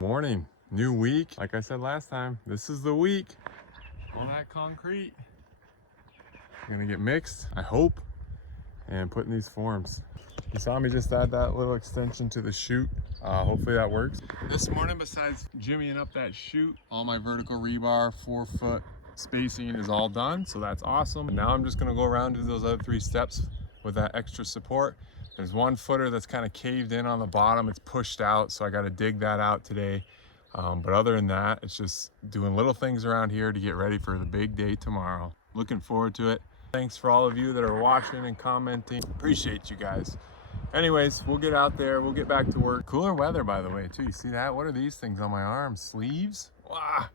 Morning, new week. Like I said last time, this is the week. All that concrete gonna get mixed, I hope, and put in these forms. You saw me just add that little extension to the chute. Hopefully that works. This morning, besides jimmying up that chute, all my vertical rebar 4-foot spacing is all done, so that's awesome. And now I'm just gonna go around to those other 3 steps with that extra support. There's 1 footer that's kind of caved in on the bottom. It's pushed out, so I got to dig that out today. But other than that, it's just doing little things around here to get ready for the big day tomorrow. Looking forward to it. Thanks for all of you that are watching and commenting. Appreciate you guys. Anyways, we'll get out there. We'll get back to work. Cooler weather, by the way, too. You see that? What are these things on my arms? Sleeves? Wow.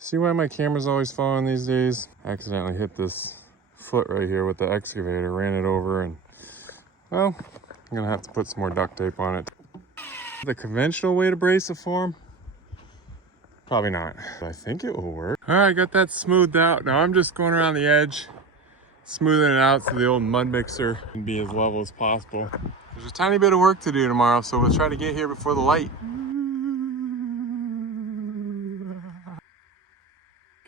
See why my camera's always falling these days? I accidentally hit this foot right here with the excavator, ran it over, and well, I'm gonna have to put some more duct tape on it. The conventional way to brace a form? Probably not. I think it will work. All right, got that smoothed out. Now I'm just going around the edge, smoothing it out so the old mud mixer can be as level as possible. There's a tiny bit of work to do tomorrow, so we'll try to get here before the light.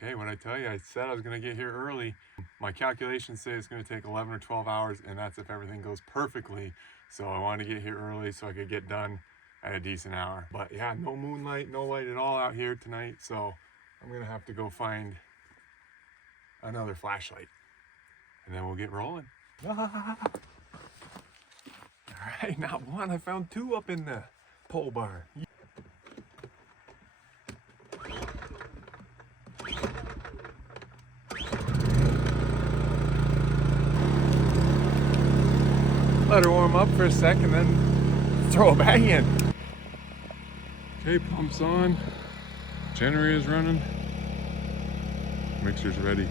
Okay, what I tell you, I said I was gonna get here early. My calculations say it's gonna take 11 or 12 hours, and that's if everything goes perfectly. So I wanted to get here early so I could get done at a decent hour. But yeah, no moonlight, no light at all out here tonight. So I'm gonna have to go find another flashlight, and then we'll get rolling. All right, not one, I found 2 up in the pole barn. Let her warm up for a second, then throw it back in. Okay, pump's on. Generator's running. Mixer's ready.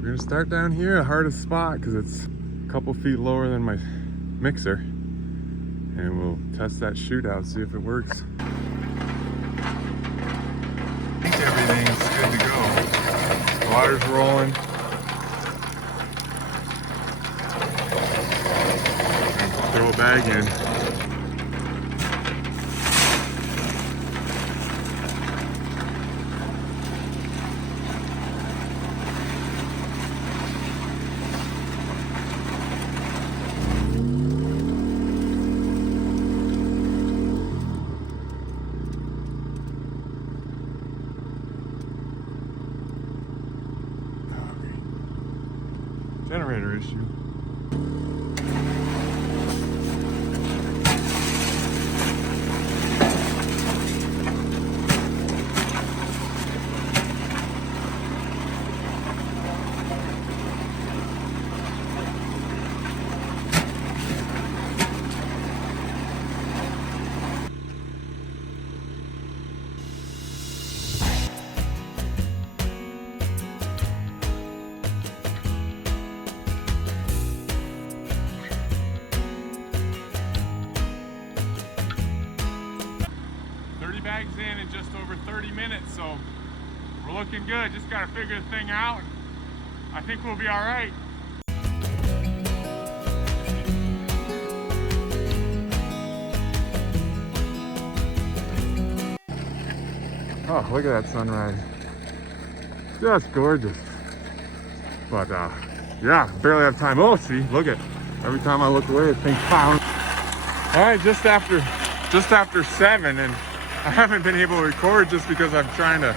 We're gonna start down here, the hardest spot, because it's a couple feet lower than my mixer. And we'll test that chute out, see if it works. I think everything's good to go. The water's rolling. Throw a bag in. Generator issue. Bags in just over 30 minutes, so we're looking good. Just got to figure the thing out. I think we'll be all right. Oh, look at that sunrise. Just gorgeous. But yeah, barely have time. Oh, see, look at, every time I look away, the thing's pounding. All right, just after 7, and I haven't been able to record just because I'm trying to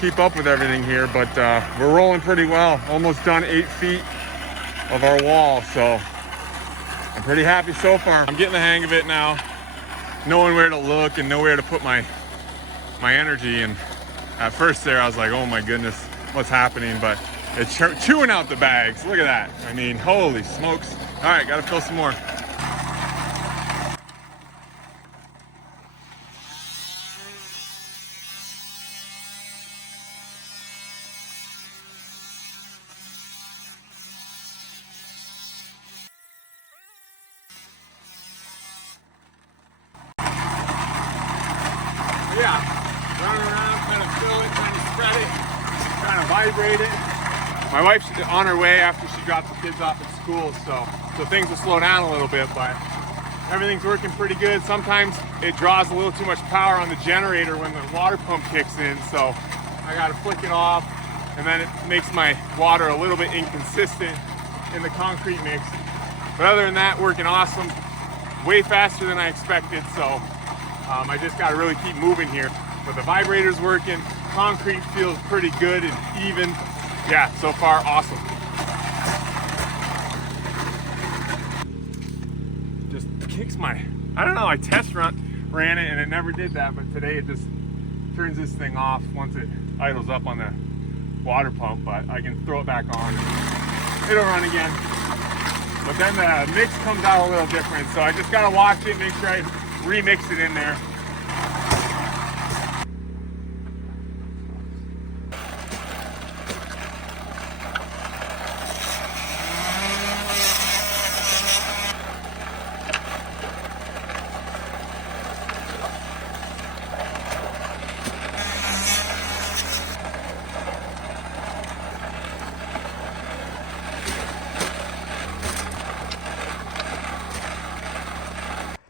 keep up with everything here, but we're rolling pretty well. Almost done 8 feet of our wall, so I'm pretty happy so far. I'm getting the hang of it now, knowing where to look and know where to put my energy. And at first there, I was like, oh my goodness, what's happening? But it's chewing out the bags. Look at that. I mean, holy smokes. All right, gotta fill some more. Yeah, running around, trying to fill it, trying to spread it. trying to vibrate it. My wife's on her way after she dropped the kids off at school, so things will slow down a little bit, but everything's working pretty good. Sometimes it draws a little too much power on the generator when the water pump kicks in, so I gotta flick it off, and then it makes my water a little bit inconsistent in the concrete mix. But other than that, working awesome, way faster than I expected, so I just gotta really keep moving here. But the vibrator's working, concrete feels pretty good and even. Yeah, so far, awesome. Just kicks my, I don't know, I ran it and it never did that, but today it just turns this thing off once it idles up on the water pump, but I can throw it back on. It'll run again. But then the mix comes out a little different, so I just gotta watch it, make sure I remix it in there.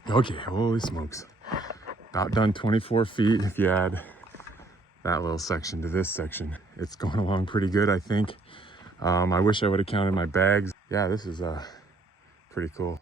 Okay, holy smokes. About done 24 feet if you add that little section to this section. It's going along pretty good, I think. I wish I would have counted my bags. Yeah, this is pretty cool.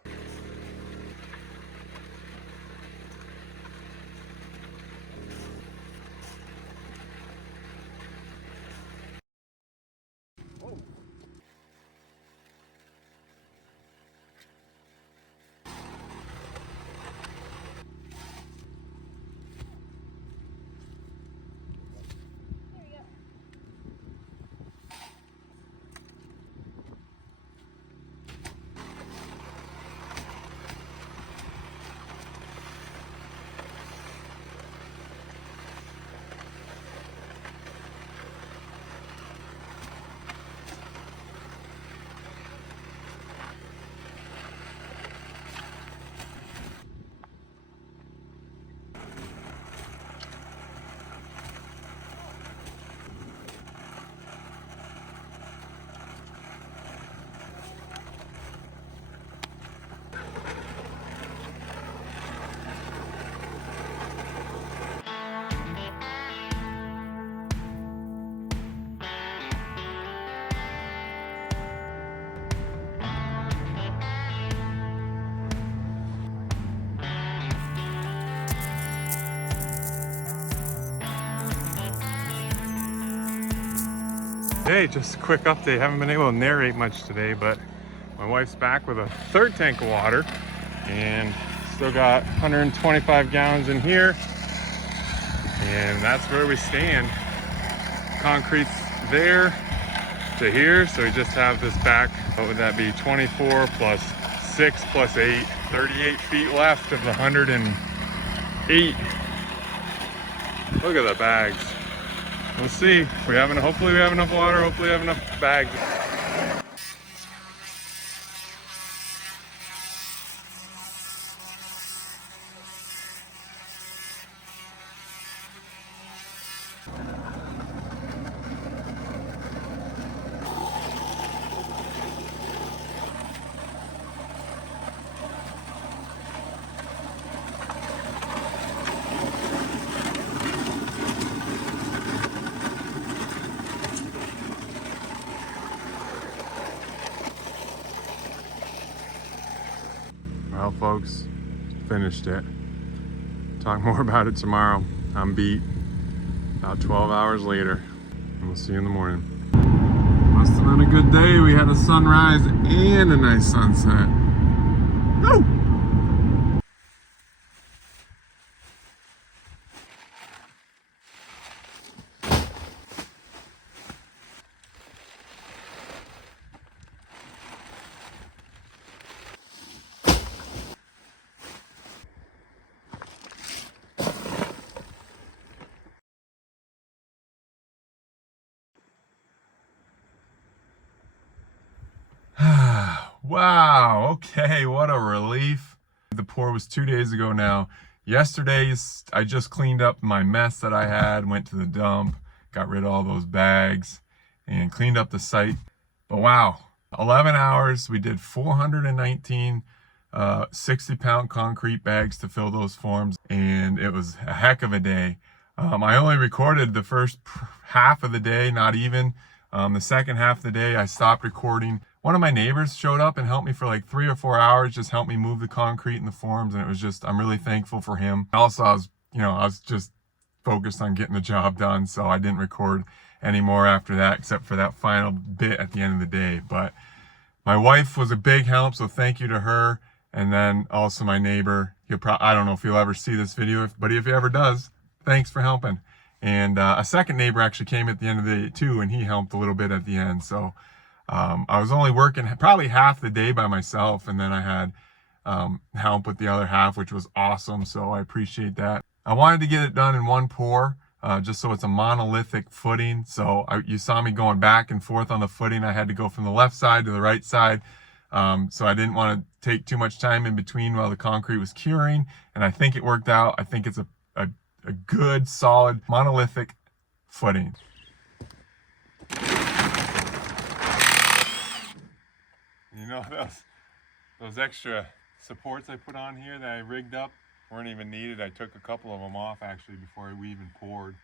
Hey, just a quick update. Haven't been able to narrate much today, but my wife's back with a third tank of water and still got 125 gallons in here. And that's where we stand. Concrete's there to here, so we just have this back. What would that be? 24 plus 6 plus 8, 38 feet left of the 108. Look at the bags. We'll see. Hopefully we have enough water. Hopefully we have enough bags. Well, folks, finished it. Talk more about it tomorrow. I'm beat. About 12 hours later. And we'll see you in the morning. Must have been a good day. We had a sunrise and a nice sunset. Woo! Wow, okay, what a relief. The pour was 2 days ago now. Yesterday's, I just cleaned up my mess that I had, went to the dump, got rid of all those bags and cleaned up the site. But wow, 11 hours, we did 419 60-pound concrete bags to fill those forms, and it was a heck of a day. I only recorded the first half of the day, not even. The second half of the day, I stopped recording. One of my neighbors showed up and helped me for like 3 or 4 hours, just helped me move the concrete and the forms, and it was just, I'm really thankful for him. Also, I was just focused on getting the job done, so I didn't record anymore after that, except for that final bit at the end of the day. But my wife was a big help, so thank you to her. And then also my neighbor, I don't know if he'll ever see this video, but if he ever does, thanks for helping. And a second neighbor actually came at the end of the day too, and he helped a little bit at the end. So I was only working probably half the day by myself, and then I had help with the other half, which was awesome. So I appreciate that. I wanted to get it done in one pour, just so it's a monolithic footing. So you saw me going back and forth on the footing. I had to go from the left side to the right side. So I didn't want to take too much time in between while the concrete was curing. And I think it worked out. I think it's a good, solid, monolithic footing. You know, those extra supports I put on here that I rigged up weren't even needed. I took a couple of them off actually before we even poured.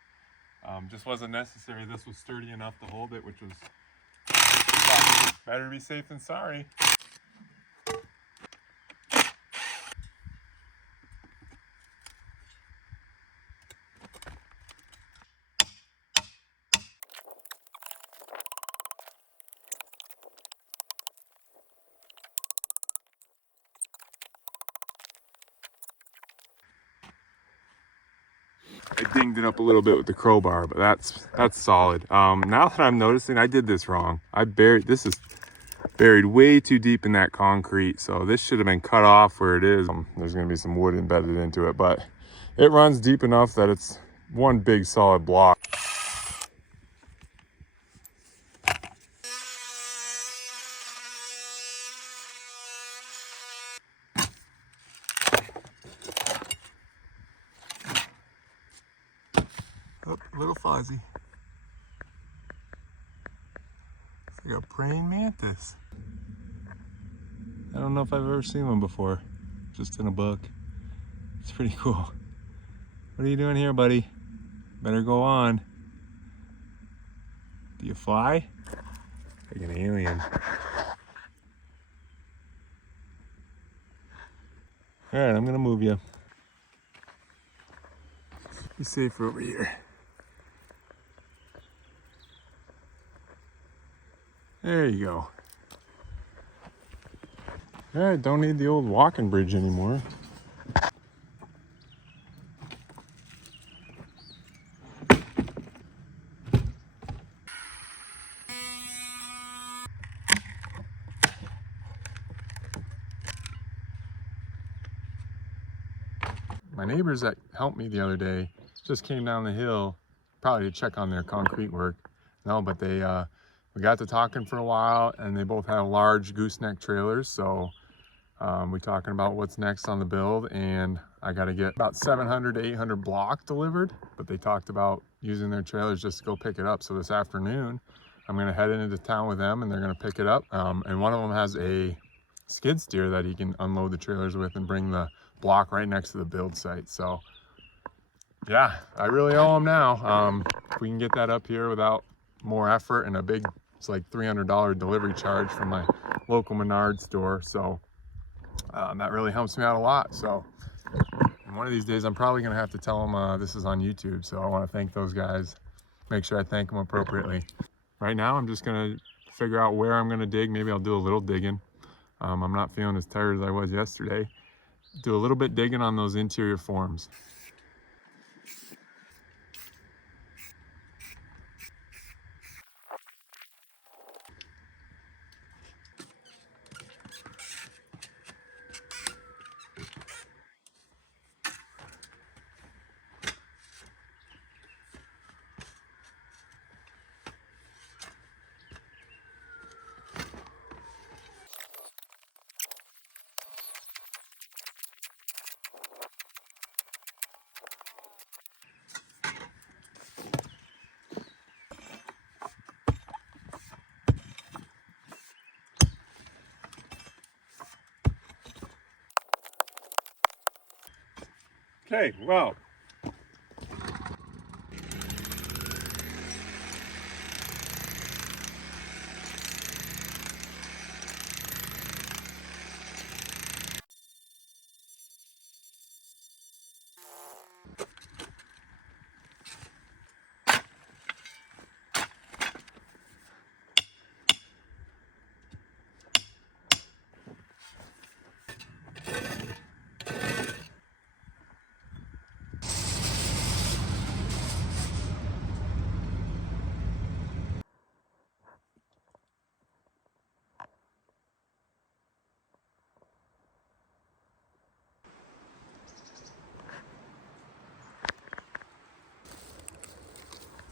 Just wasn't necessary. This was sturdy enough to hold it, which was better to be safe than sorry. I dinged it up a little bit with the crowbar, but that's solid. Now that I'm noticing, I did this wrong. This is buried way too deep in that concrete, so this should have been cut off where it is. There's going to be some wood embedded into it, but it runs deep enough that it's one big solid block. Oh, a little fuzzy. It's like a praying mantis. I don't know if I've ever seen one before, just in a book. It's pretty cool. What are you doing here, buddy? Better go on. Do you fly? Like an alien. All right, I'm gonna move you. Be safe over here. There you go. All right, don't need the old walking bridge anymore. My neighbors that helped me the other day just came down the hill, probably to check on their concrete work. No, but we got to talking for a while, and they both have large gooseneck trailers, so we're talking about what's next on the build, and I got to get about 700 to 800 block delivered, but they talked about using their trailers just to go pick it up. So this afternoon, I'm going to head into town with them, and they're going to pick it up. And one of them has a skid steer that he can unload the trailers with and bring the block right next to the build site. So yeah, I really owe them now. If we can get that up here without more effort and it's like $300 delivery charge from my local Menards store. So that really helps me out a lot. So one of these days, I'm probably going to have to tell them this is on YouTube. So I want to thank those guys, make sure I thank them appropriately. Right now, I'm just going to figure out where I'm going to dig. Maybe I'll do a little digging. I'm not feeling as tired as I was yesterday. Do a little bit digging on those interior forms. Okay, well.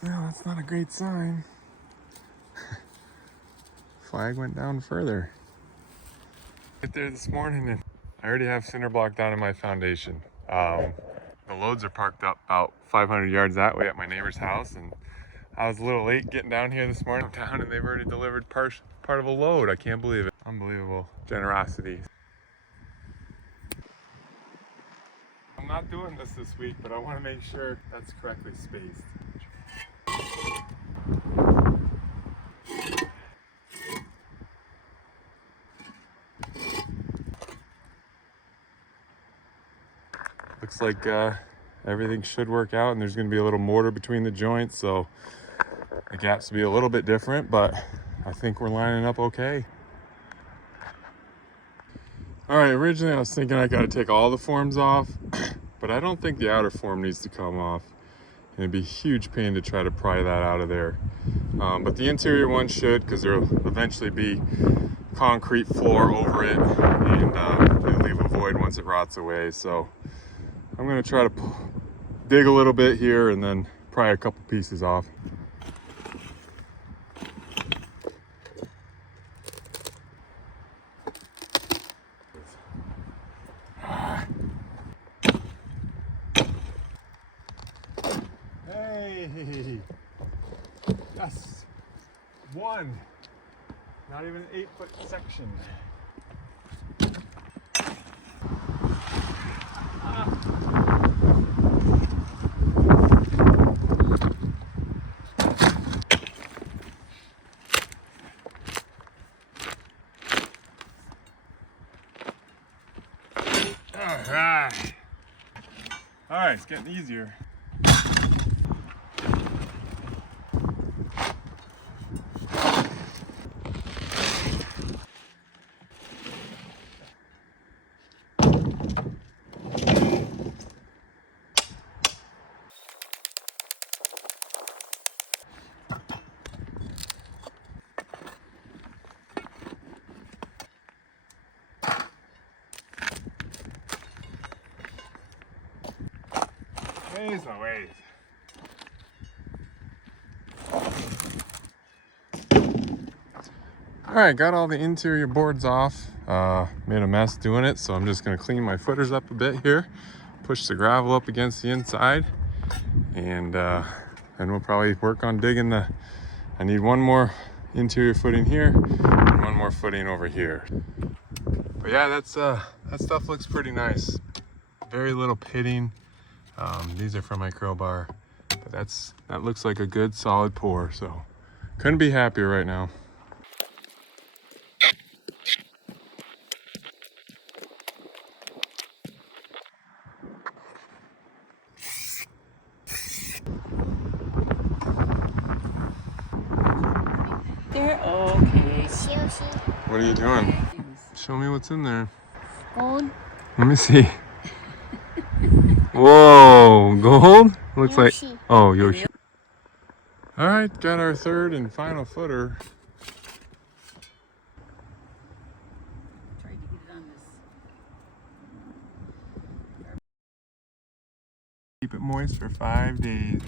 Well, that's not a great sign. Flag went down further. Right there this morning, and I already have cinder block down in my foundation. The loads are parked up about 500 yards that way at my neighbor's house, and I was a little late getting down here this morning and they've already delivered part of a load. I can't believe it. Unbelievable generosity. I'm not doing this week, but I want to make sure that's correctly spaced. Looks like everything should work out, and there's going to be a little mortar between the joints, so the gaps will be a little bit different, but I think we're lining up okay. All right, originally I was thinking I got to take all the forms off, but I don't think the outer form needs to come off. And it'd be a huge pain to try to pry that out of there. But the interior one should, because there'll eventually be concrete floor over it, and it'll leave a void once it rots away. So I'm gonna try to dig a little bit here and then pry a couple pieces off. Hey, yes, one, not even an 8-foot section. All right, it's getting easier. Ways a ways. All right, got all the interior boards off. Made a mess doing it, so I'm just gonna clean my footers up a bit here, push the gravel up against the inside, and we'll probably work on digging the, I need one more interior footing here and one more footing over here. But yeah, that stuff looks pretty nice. Very little pitting. These are from my crowbar, but that looks like a good solid pour, so couldn't be happier right now. They're okay. What are you doing? Show me what's in there. Gold. Let me see. Whoa, gold? Looks Yoshi. like, oh, Yoshi. All right, got our third and final footer. Tried to get it on this. Keep it moist for 5 days.